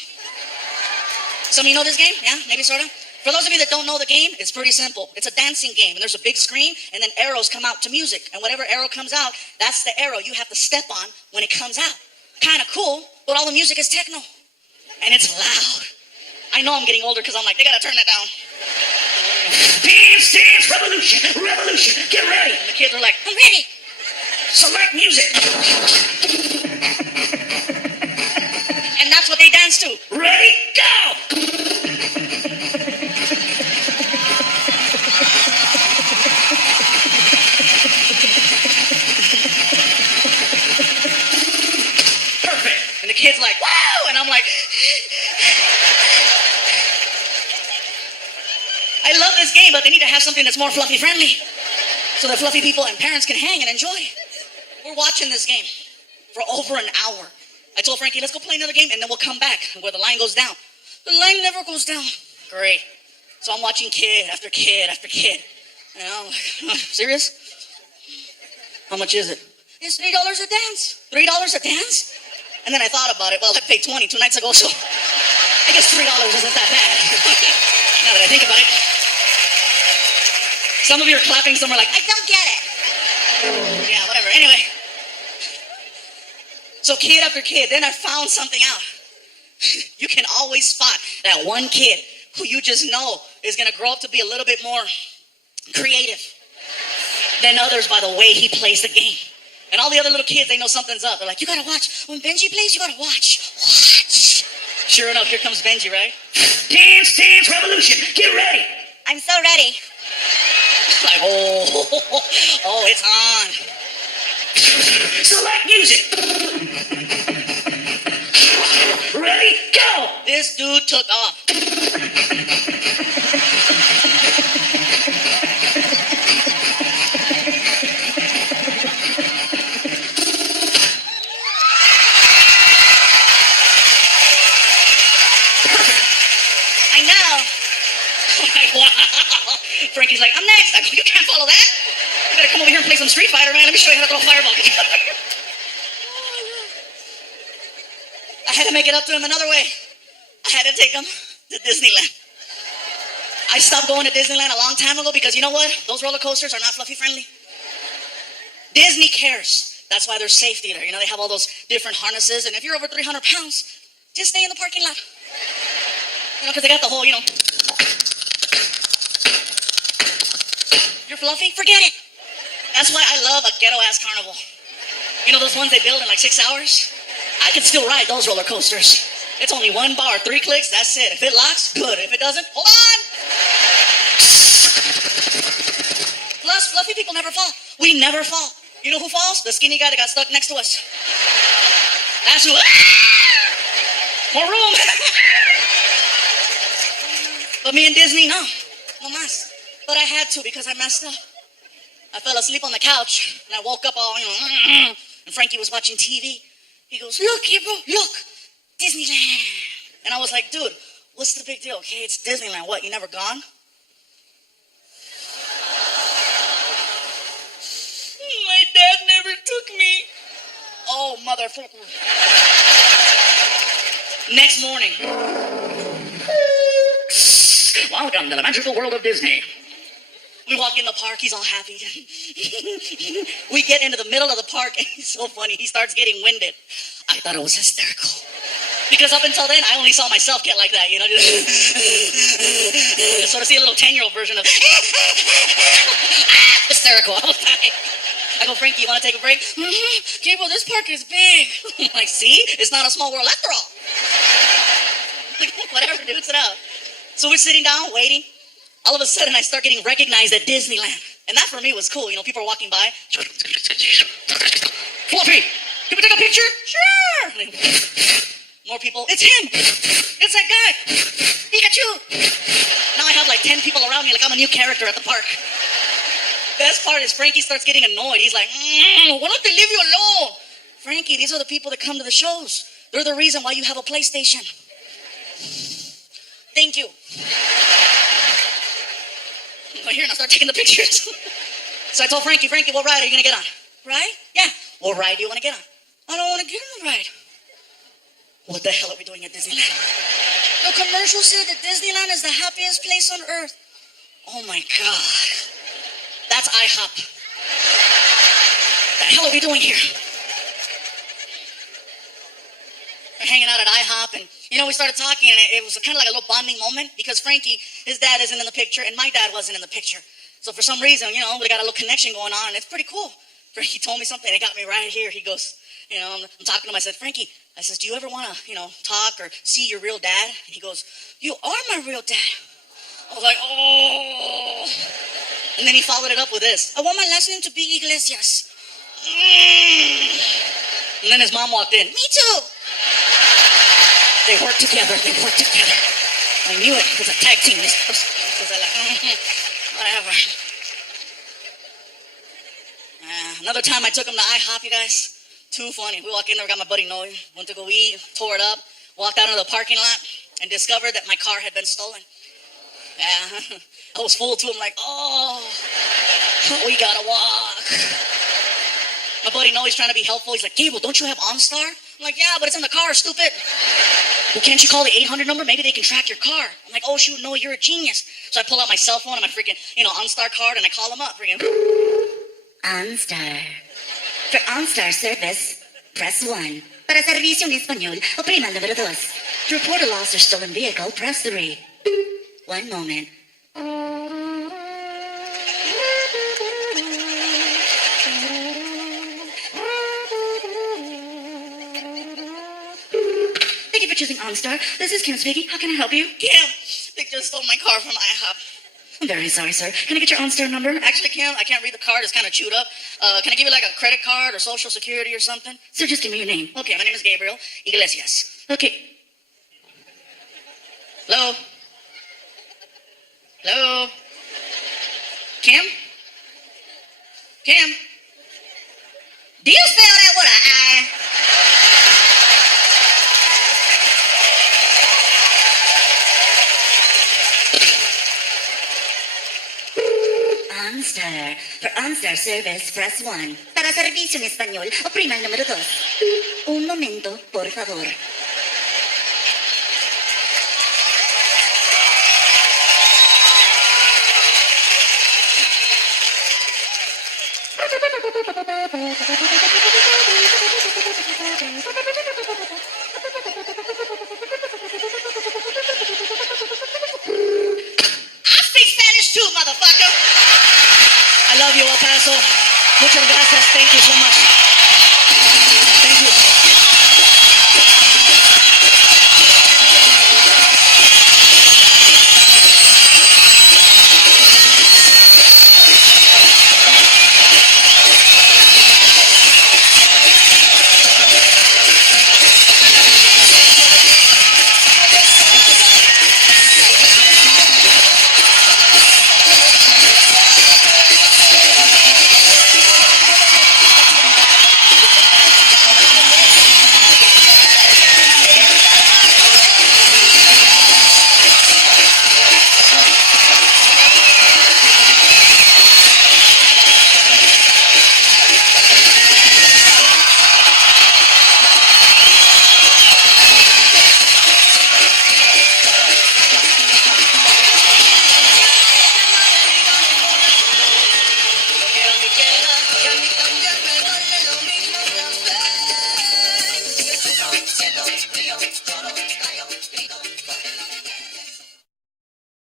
Some of you know this game? Yeah, maybe sort of. For those of you that don't know the game, it's pretty simple. It's a dancing game, and there's a big screen, and then arrows come out to music. And whatever arrow comes out, that's the arrow you have to step on when it comes out. Kind of cool, but all the music is techno. And it's loud. I know I'm getting older because I'm like, they got to turn that down. Dance, dance, revolution, revolution, get ready. And the kids are like, I'm ready. Select music. And that's what they dance to. Ready, go. Perfect. And the kid's like, wow. And I'm like, I love this game, but they need to have something that's more fluffy friendly so that fluffy people and parents can hang and enjoy. We're watching this game for over an hour. I told Frankie, let's go play another game, and then we'll come back where the line goes down. The line never goes down. Great. So I'm watching kid after kid after kid. And I'm like, serious? How much is it? It's $3 a dance. $3 a dance? And then I thought about it. Well, I paid 20 2 nights ago, so I guess $3 isn't that bad. Now that I think about it. Some of you are clapping, some are like, I don't get it. Yeah, whatever. Anyway. So kid after kid, then I found something out. You can always spot that one kid who you just know is going to grow up to be a little bit more creative than others by the way he plays the game. And all the other little kids, they know something's up. They're like, you got to watch. When Benji plays, you got to watch. Watch. Sure enough, here comes Benji, right? Dance, dance, revolution. Get ready. I'm so ready. Like, oh, it's on. Select music. Ready, go. This dude took off. Frankie's like, I'm next. I go, you can't follow that. You better come over here and play some Street Fighter, man. Let me show you how to throw a fireball. I had to make it up to him another way. I had to take him to Disneyland. I stopped going to Disneyland a long time ago because you know what? Those roller coasters are not fluffy friendly. Disney cares. That's why there's safety there. You know, they have all those different harnesses. And if you're over 300 pounds, just stay in the parking lot. You know, because they got the whole, you know. You're fluffy? Forget it. That's why I love a ghetto-ass carnival. You know those ones they build in like 6 hours? I can still ride those roller coasters. It's only one bar, 3 clicks, that's it. If it locks, good. If it doesn't, hold on. Plus, fluffy people never fall. We never fall. You know who falls? The skinny guy that got stuck next to us. That's who. More room. But me and Disney, no mas. But I had to because I messed up. I fell asleep on the couch and I woke up all, you know, and Frankie was watching TV. He goes, look, Gabriel, look, Disneyland. And I was like, dude, what's the big deal? Okay, it's Disneyland. What, you never gone? My dad never took me. Oh, motherfucker. Next morning. Welcome to the magical world of Disney. We walk in the park, he's all happy. We get into the middle of the park, and he's so funny. He starts getting winded. I thought it was hysterical. Because up until then, I only saw myself get like that, you know. Just sort of see a little 10-year-old version of hysterical. I was like, I go, Frankie, you want to take a break? Mm-hmm. Gabriel, this park is big. I'm like, see? It's not a small world after all. Whatever, dude, sit out. So we're sitting down, waiting. All of a sudden, I start getting recognized at Disneyland. And that for me was cool. You know, people are walking by. Fluffy, can we take a picture? Sure. More people. It's him. It's that guy. Pikachu. Now I have like 10 people around me like I'm a new character at the park. Best part is Frankie starts getting annoyed. He's like, why don't they leave you alone? Frankie, these are the people that come to the shows. They're the reason why you have a PlayStation. Thank you. But here, now start taking the pictures. So I told Frankie, what ride are you going to get on? Ride? Yeah. What ride do you want to get on? I don't want to get on the ride. What the hell are we doing at Disneyland? The commercial said that Disneyland is the happiest place on earth. Oh my God. That's IHOP. What the hell are we doing here? We're hanging out at IHOP, and you know, we started talking, and it was kind of like a little bonding moment because Frankie, his dad isn't in the picture, and my dad wasn't in the picture. So for some reason, you know, we got a little connection going on, and it's pretty cool. Frankie told me something, it got me right here. He goes, you know, I'm talking to him, I said, Frankie, I says, do you ever want to, you know, talk or see your real dad? And he goes, you are my real dad. I was like, oh. And then he followed it up with this. I want my last name to be Iglesias. And then his mom walked in. Me too. They work together. I knew it. It was a tag team. Whatever. Another time I took him to IHOP, you guys. Too funny. We walk in there, got my buddy Noe. Went to go eat, tore it up. Walked out into the parking lot and discovered that my car had been stolen. Yeah. I was full to him like, oh, we gotta walk. My buddy Noe's trying to be helpful. He's like, Gabriel, don't you have OnStar? I'm like, yeah, but it's in the car, stupid. Well, can't you call the 800 number? Maybe they can track your car. I'm like, oh, shoot, no, you're a genius. So I pull out my cell phone and my freaking, you know, OnStar card, and I call them up. Freaking. OnStar. For OnStar service, press 1. Para servicio en español, oprima el número 2. To report a lost or stolen vehicle, press 3. One moment. Thank you for choosing OnStar. This is Kim speaking. How can I help you? Kim, they just stole my car from IHOP. I'm very sorry, sir. Can I get your OnStar number? Actually, Kim, I can't read the card. It's kind of chewed up. Can I give you like a credit card or social security or something? Sir, just give me your name. Okay, my name is Gabriel Iglesias. Okay. Hello? Hello? Kim? Kim? Do you spell that with an I? OnStar. For OnStar service, press 1. Para servicio en español, oprima el número 2. Un momento, por favor. I speak Spanish too, motherfucker. I love you, El Paso. Muchas gracias. Thank you so much.